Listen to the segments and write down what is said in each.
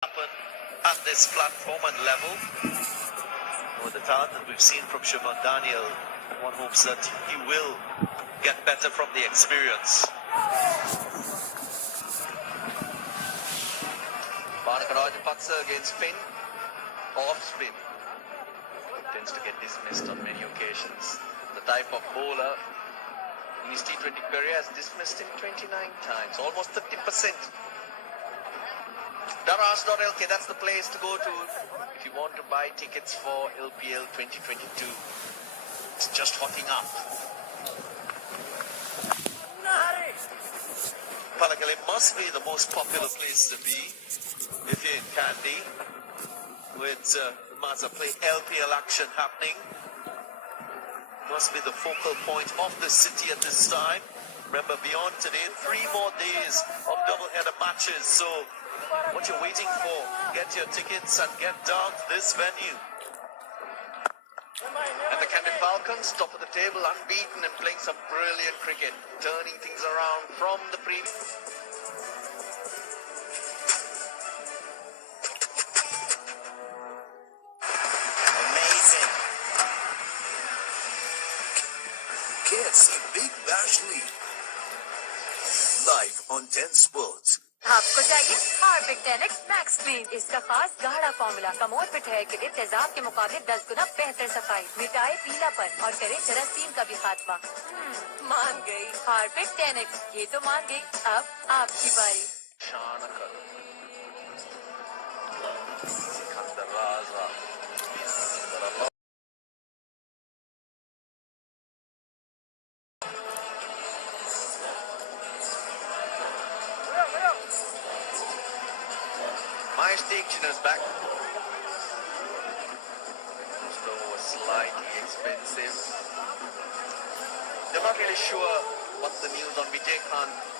happen at this platform and level. With the talent that we've seen from Shivan Daniel, one hopes that he will get better from the experience. Rajapaksa against spin, off spin. Tends to get dismissed on many occasions. The type of bowler in his T20 career has dismissed him 29 times, almost 30%. Daras.lk, that's the place to go to if you want to buy tickets for LPL 2022. It's just hotting up. Palakale must be the most popular place to be if you're in Kandy with Maza Play LPL action happening. Must be the focal point of the city at this time. Remember, beyond today, 3 more days of double-header matches. So what you're waiting for, get your tickets and get down to this venue. And the Kandy Falcons, top of the table, unbeaten and playing some brilliant cricket, turning things around from the previous. Amazing. Gets a big bash lead. Live on 10 Sports. आपको चाहिए Harpic 10x max clean. इसका खास गाढ़ा formula commode पिट hair के लिए तेजाब के मुकाबले 10 गुना बेहतर सफाई, मिटाए पीलापन और करे जरासीम का भी खात्मा। मान गई हार्पिक 10x, ये तो मान गई। अब आपकी बारी। My station is back. Stove was slightly expensive. They're not really sure what the news on Vijay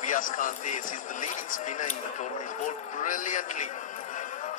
Vyas Kant is. He's the leading spinner, even told me. He's bowled brilliantly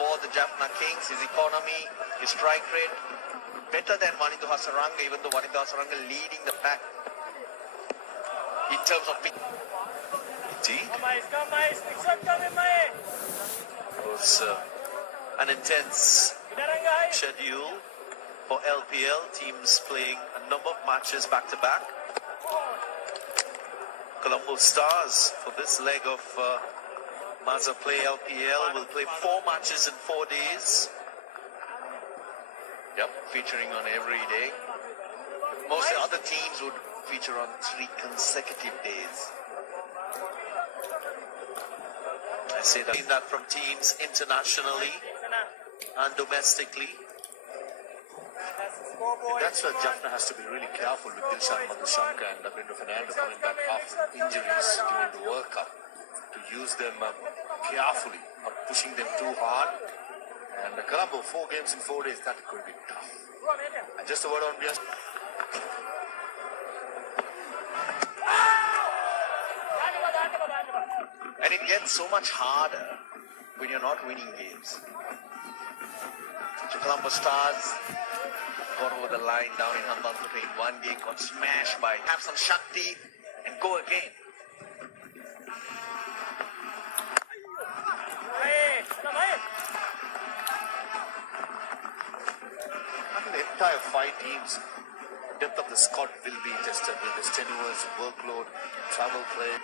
for the Jaffna Kings. His economy, his strike rate, better than Wanindu Hasaranga, even though Wanindu Hasaranga leading the pack in terms of pitch. Indeed. It was an intense schedule for LPL, teams playing a number of matches back to back. Colombo Stars for this leg of Maza Play LPL will play 4 matches in 4 days. Yep, featuring on every day. Most other teams would feature on 3 consecutive days. I say that from teams internationally and domestically. That's where Jaffna has to be really careful with Dilshan Madhushanka and Davinder Fernando coming back after injuries during the World Cup. To use them carefully, not pushing them too hard. And Colombo, 4 games in 4 days, that could be tough. And just a word on Vyas. And it gets so much harder when you're not winning games. So Colombo Stars got over the line down in Hambantota in 1 game, got smashed by have some Shakti and go again. I think the entire 5 teams, depth of the squad will be tested with the strenuous workload, travel play.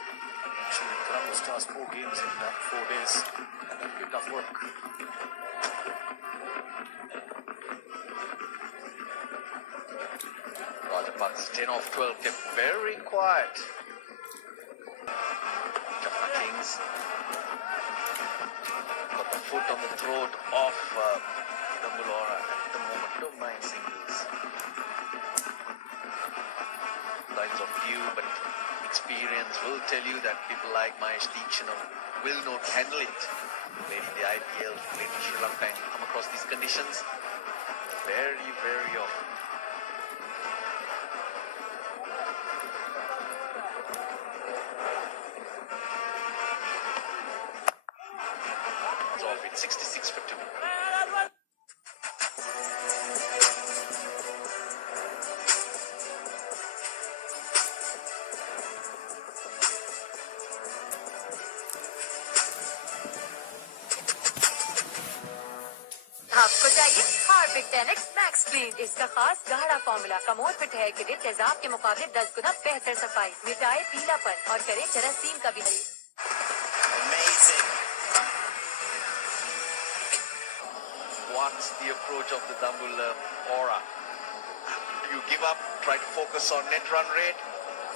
Actually, Colombo Stars 4 games in 4 days. That'll be tough work. Rajapak's 10 off 12 kept very quiet. Jaffna Kings got the foot on the throat of Dambulora at the moment. Don't mind singles. Lines of view, but experience will tell you that people like Mahesh Deekshanam will not handle it. Played in the IPL, played in Sri Lanka, and you come across these conditions very, very often. Off it, 66-51. आपको चाहिए Harpic 10X max clean. इसका खास गाढ़ा formula commode पे ठहर के लिए तेजाब के मुकाबले 10 गुना बेहतर सफाई, मिटाए पीलापन और करे जरासीम का भी। Amazing. What's the approach of the Dambul aura? Do you give up, try to focus on net run rate,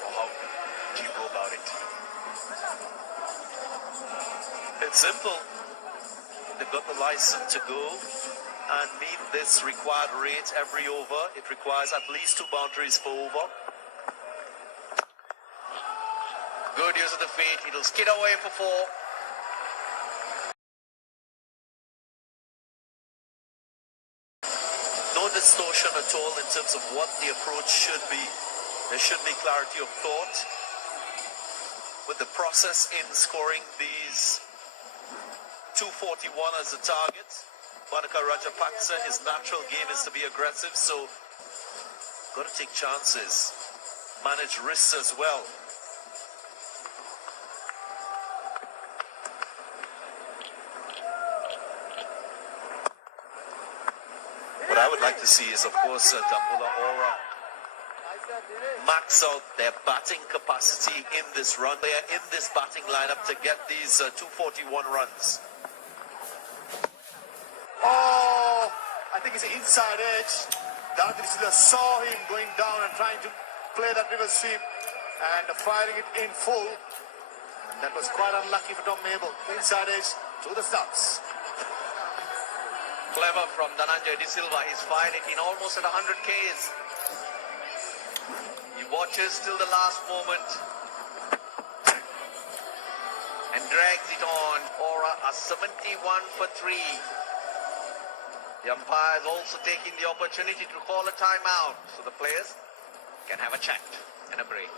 or how do you go about it? It's simple. They've got the license to go and meet this required rate every over. It requires at least 2 boundaries per over. Good use of the feet. It'll skid away for 4. No distortion at all in terms of what the approach should be. There should be clarity of thought with the process in scoring these 241 as a target. Banaka Rajapaksa, his natural game is to be aggressive, so got to take chances, manage risks as well. What I would like to see is, of course, Dambula Aura max out their batting capacity in this run. They are in this batting lineup to get these 241 runs. Oh, I think it's an inside edge. David Silva saw him going down and trying to play that reverse sweep and firing it in full. And that was quite unlucky for Tom Mabel. Inside edge to the stumps. Clever from Dhananjay De Silva. He's fired it in almost at 100 Ks. He watches till the last moment and drags it on. Aura a 71 for 3. The umpire is also taking the opportunity to call a timeout so the players can have a chat and a break.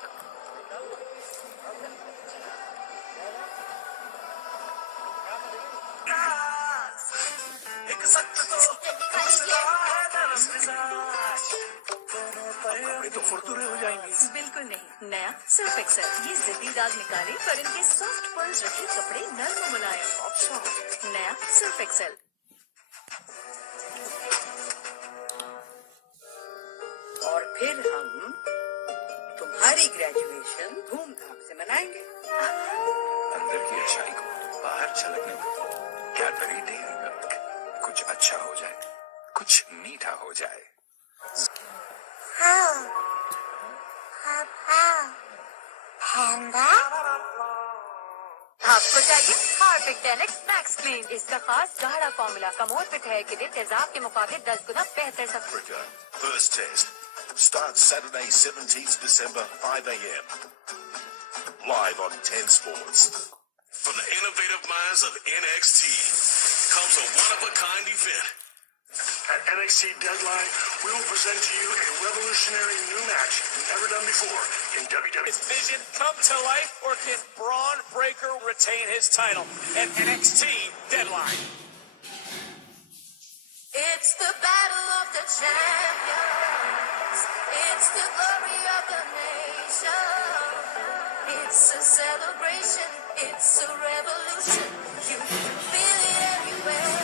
तो फुर्तुरे हो जाएंगे। बिल्कुल नहीं, नया Surf Excel. ये जिद्दी दाग निकाले पर इनके सॉफ्ट पर्ल्स रखे कपड़े नर्म मुलायम। नया सर्फ एक्सेल। और फिर हम तुम्हारी ग्रेजुएशन धूमधाम से मनाएंगे। अंदर की अच्छाई को बाहर झलकने दो। कैडबरी डेयरी मिल्क, कुछ अच्छा हो जाए, कुछ मीठा हो जाए। आपको चाहिए हार्पिक 10X मैक्स क्लीन। इसका खास गाढ़ा फॉर्मूला कमोड पे ठहर के लिए तेजाब के मुकाबले 10 गुना बेहतर सफाई। First test starts Saturday 17th December 5 a.m. live on 10 Sports. From the innovative minds of NXT comes a one-of-a-kind event. At NXT Deadline, we will present to you a revolutionary new match never done before in WWE. His vision come to life, or can Braun Breaker retain his title at NXT Deadline? It's the battle of the champions. It's the glory of the nation. It's a celebration. It's a revolution. You can feel it everywhere.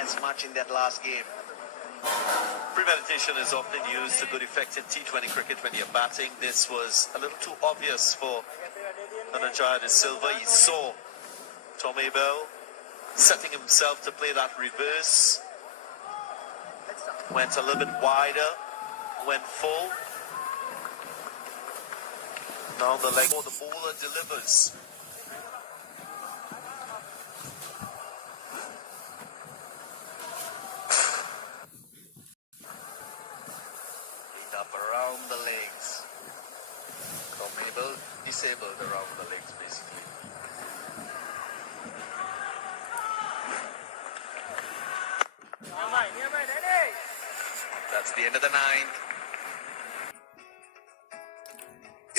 As much in that last game. Premeditation is often used to good effect in T20 cricket when you're batting. This was a little too obvious for Dhananjay De Silva. He saw Tom Abel setting himself to play that reverse. Went a little bit wider, went full. Now the leg, the bowler delivers. Lead up around the legs. Tom Abel disabled around the legs basically. That's the end of the ninth.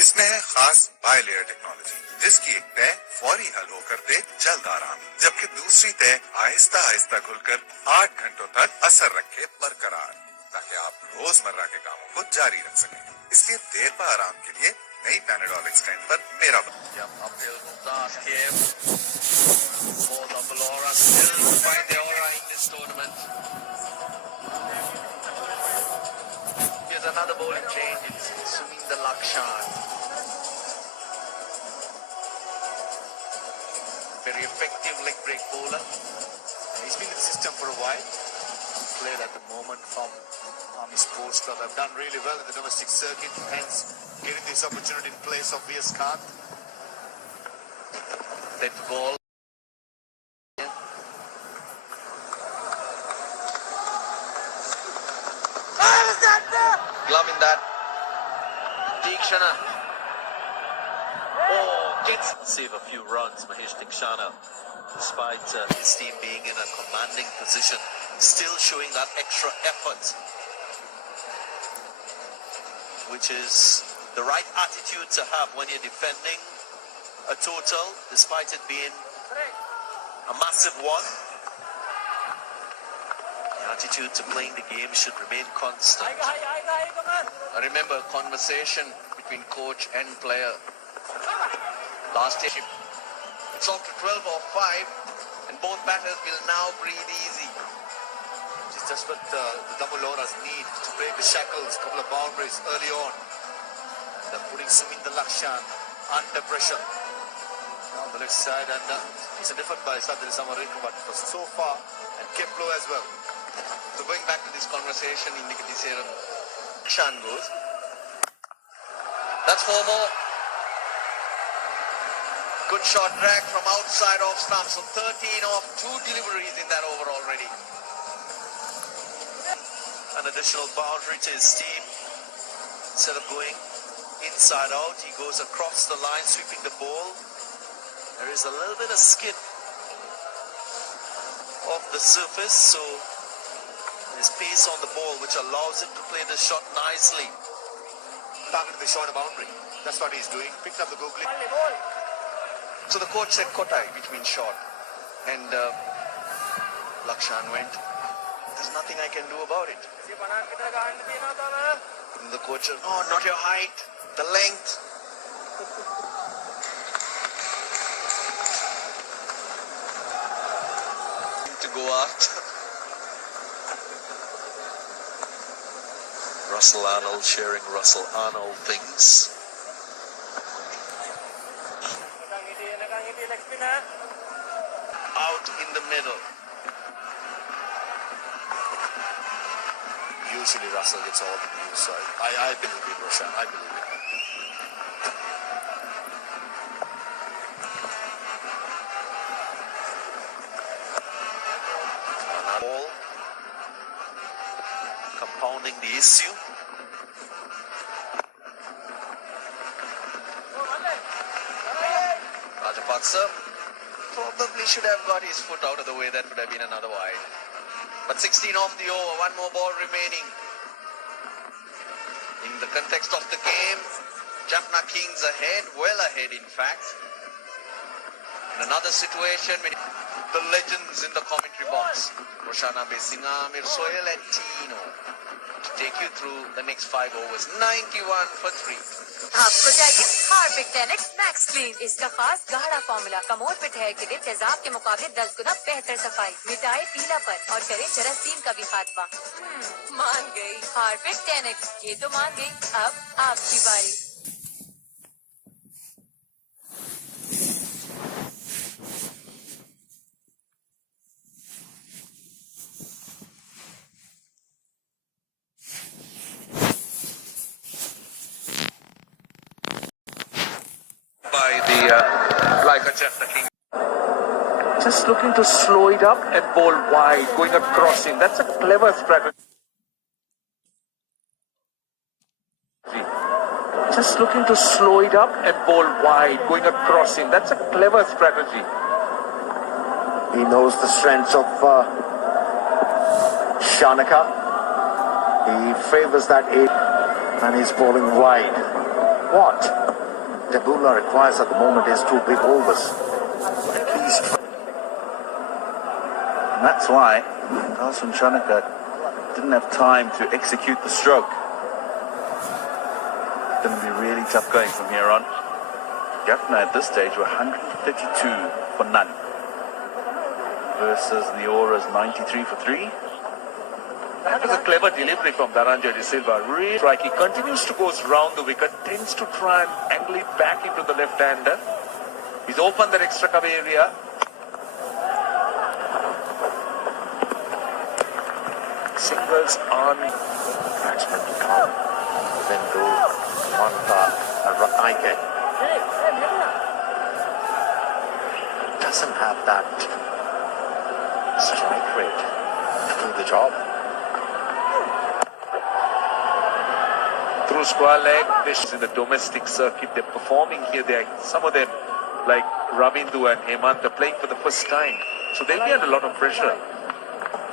इसमें है खास bilayer technology, जिसकी एक तय फौरी हल होकर दे जल्द आराम, जबकि दूसरी तय आहिस्ता आहिस्ता खुलकर 8 घंटों तक असर रखे बरकरार, ताकि आप रोजमर्रा के कामों को जारी रख सकें। इसलिए देर पर आराम के लिए नई पैनल पैनाडोल एक्सटेंड पर मेरा Uphill task here for the Valora still to find the aura in this tournament. Here's another bowling change. It's Suminda Lakshan. Very effective leg break bowler. He's been in the system for a while. Played at the moment from Army Sports Club. Have done really well in the domestic circuit, hence getting this opportunity in place of V.S. Kant. That ball. Glove in that. Deekshana. Oh, gets save a few runs, Mahesh Deekshana. Despite his team being in a commanding position, still showing that extra effort, which is the right attitude to have when you're defending a total, despite it being a massive one. The attitude to playing the game should remain constant. I remember a conversation between coach and player last year. It's off to 12 or 5, and both batters will now breathe easy. It's just what the double orders need to break the shackles, couple of boundaries early on. And they're putting Suminda Lakshan under pressure on the left side, and it's a different by Sadhri Samarika, but it was so far, and Keplo as well. So going back to this conversation, Indikatiseram Lakshan goes. That's 4 more. Good shot drag from outside off stump. So 13 off, 2 deliveries in that over already. An additional boundary to his team. Instead of going inside out, he goes across the line, sweeping the ball. There is a little bit of skip off the surface, so there's pace on the ball, which allows him to play the shot nicely. Targeted the short boundary. That's what he's doing. Picked up the googly. So the coach said Kotai between shot, and Lakshan went, there's nothing I can do about it. And the coach said, no, not your height, the length. To go out. Russell Arnold sharing Russell Arnold things. Out in the middle. Usually Russell gets all the news, so I believe in Roshan. I believe in him. Another ball. Compounding the issue. Rajapaksa probably should have got his foot out of the way. That would have been another wide. But 16 off the over, 1 more ball remaining. In the context of the game, Jaffna Kings ahead, well ahead in fact. In another situation, the legends in the commentary box, Roshana Besinga, Amir Sohail and Tino, to take you through the next 5 overs. 91 for 3. आपको चाहिए Harpic 10x max clean. इसका खास गाढ़ा formula commode पे ठहर के लिए तेजाब के मुकाबले 10 गुना बेहतर सफाई, मिटाए पीलापन और करे जरासीम का भी खात्मा। मान गई हार्पिक 10x, ये तो मान गई। अब आपकी बारी। By the Lanka Jaffna King. Just looking to slow it up and bowl wide, going across him. That's a clever strategy. Just looking to slow it up and bowl wide, going across him. That's a clever strategy. He knows the strengths of Shanaka. He favors that eight and he's bowling wide. What Debula requires at the moment is 2 big overs. At least. And that's why Carson Shanaka didn't have time to execute the stroke. going to be really tough going from here on. Garena at this stage were 132 for none versus the Aura's 93 for 3. That was a clever delivery from Dhananjay De Silva. Really strike. He continues to go round the wicket, tends to try and angle it back into the left-hander. He's opened that extra cover area. Singles on Batsman to come. Then go Lanka and Ratnaike. Doesn't have that strike rate to do the job. Through square leg, this is in the domestic circuit. They're performing here. Some of them, like Ravindu and Hemant, are playing for the first time. So they'll be under a lot of pressure.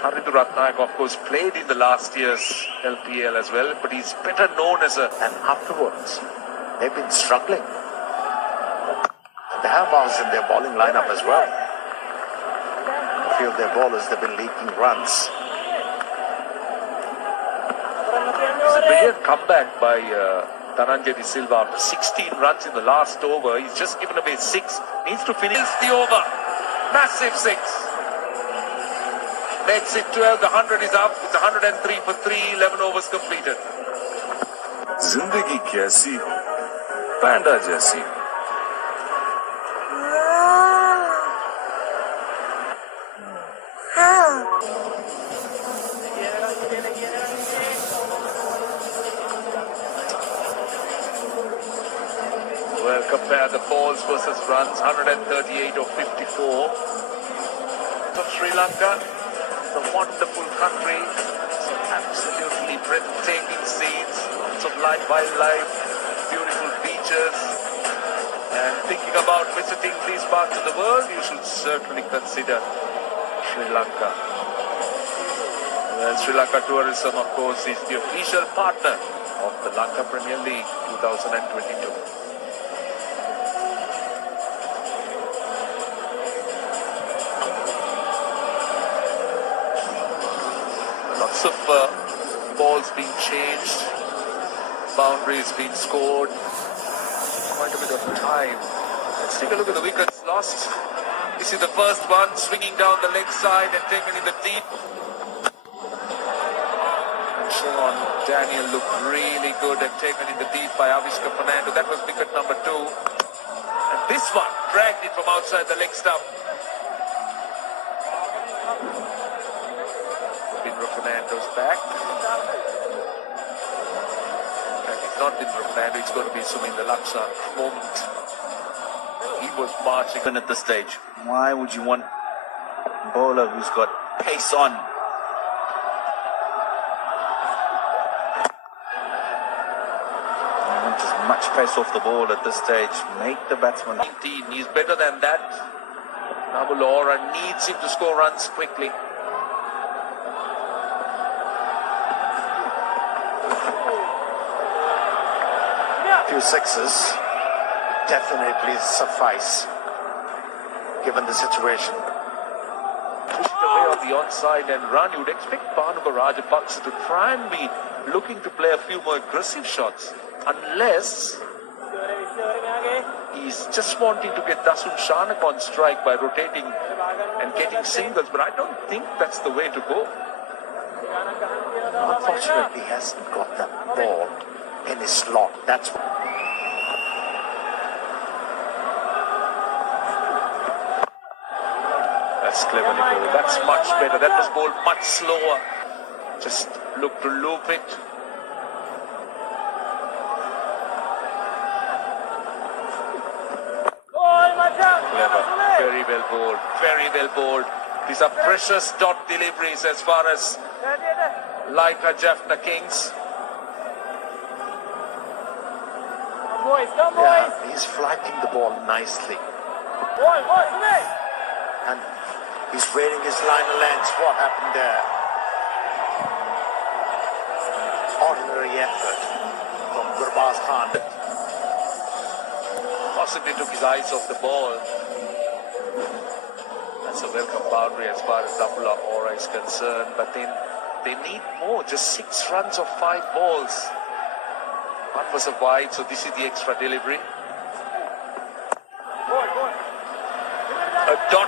Harindu Ratnaik, of course, played in the last year's LPL as well, but he's better known as a... And afterwards, they've been struggling. They have bowlers in their bowling lineup as well. A few of their bowlers, they've been leaking runs. It's a brilliant comeback by Dhananjay De Silva after 16 runs in the last over. He's just given away 6. Needs to finish the over. Massive 6. Makes it 12. The 100 is up. It's 103 for 3. 11 overs completed. जिंदगी कैसी हो पैंडा जैसी हो Well, compare the balls versus runs. 138 or 54. From Sri Lanka, the wonderful country, some absolutely breathtaking scenes, lots of wildlife, beautiful beaches. And thinking about visiting these parts of the world, you should certainly consider Sri Lanka. Well, Sri Lanka Tourism, of course, is the official partner of the Lanka Premier League 2022. Lots of balls being changed, boundaries being scored, quite a bit of time. Let's take a look at the wickets lost. This is the first one, swinging down the leg side and taken in the deep. And Sean Daniel looked really good and taken in the deep by Avishka Fernando. That was wicket number 2. And this one dragged it from outside the leg stump. Fernando's back. And it's not been Fernando, it's going to be Suminda Laksa moment. He was marching at the stage. Why would you want a bowler who's got pace on? You want as much pace off the ball at this stage. Make the batsman 19. He's better than that. Nabulora needs him to score runs quickly. Few sixes definitely suffice given the situation. Push it away on the onside and run. You would expect Bhanuka Rajapaksa to try and be looking to play a few more aggressive shots, unless he's just wanting to get Dasun Shanak on strike by rotating and getting singles, but I don't think that's the way to go. Unfortunately, he hasn't got that ball in his slot. That's why. That's cleverly bowled. That's much better. That was bowled much slower. Just look to loop it. Clever. Very well bowled. Very well bowled. These are precious dot deliveries as far as Lanka Jaffna Kings. Yeah, he's flanking the ball nicely. And he's wearing his line of lengths. What happened there? Ordinary effort from Gurbaz Khan. Possibly took his eyes off the ball. That's a welcome boundary as far as Dabula Aura is concerned. But then they need more. Just 6 runs of 5 balls. was a wide, so this is the extra delivery.